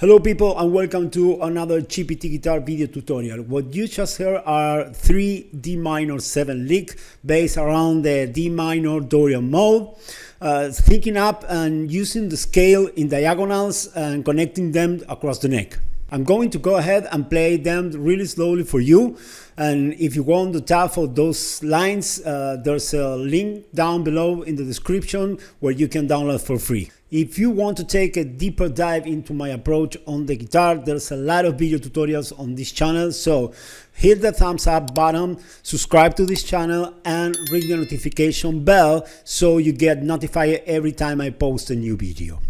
Hello people and welcome to another GPT guitar video tutorial. What you just heard are 3 Dmin7 licks based around the D minor Dorian mode, syncing up and using the scale in diagonals and connecting them across the neck. I'm going to go ahead and play them really slowly for you, and if you want the tab for those lines, there's a link down below in the description where you can download for free. If you want to take a deeper dive into my approach on the guitar, there's a lot of video tutorials on this channel, so hit the thumbs up button, subscribe to this channel and ring the notification bell so you get notified every time I post a new video.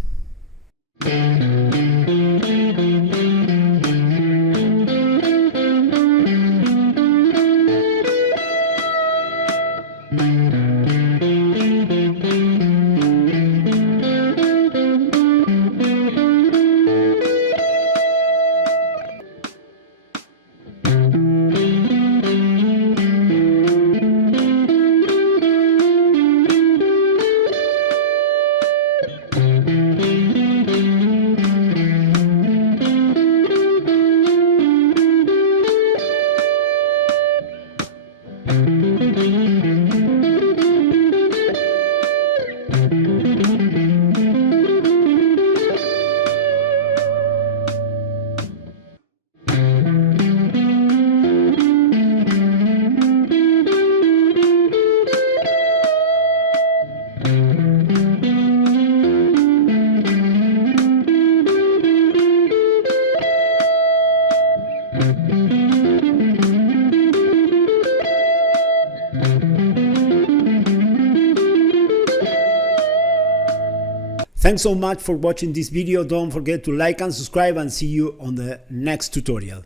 Thanks so much for watching this video. Don't forget to like and subscribe and see you on the next tutorial.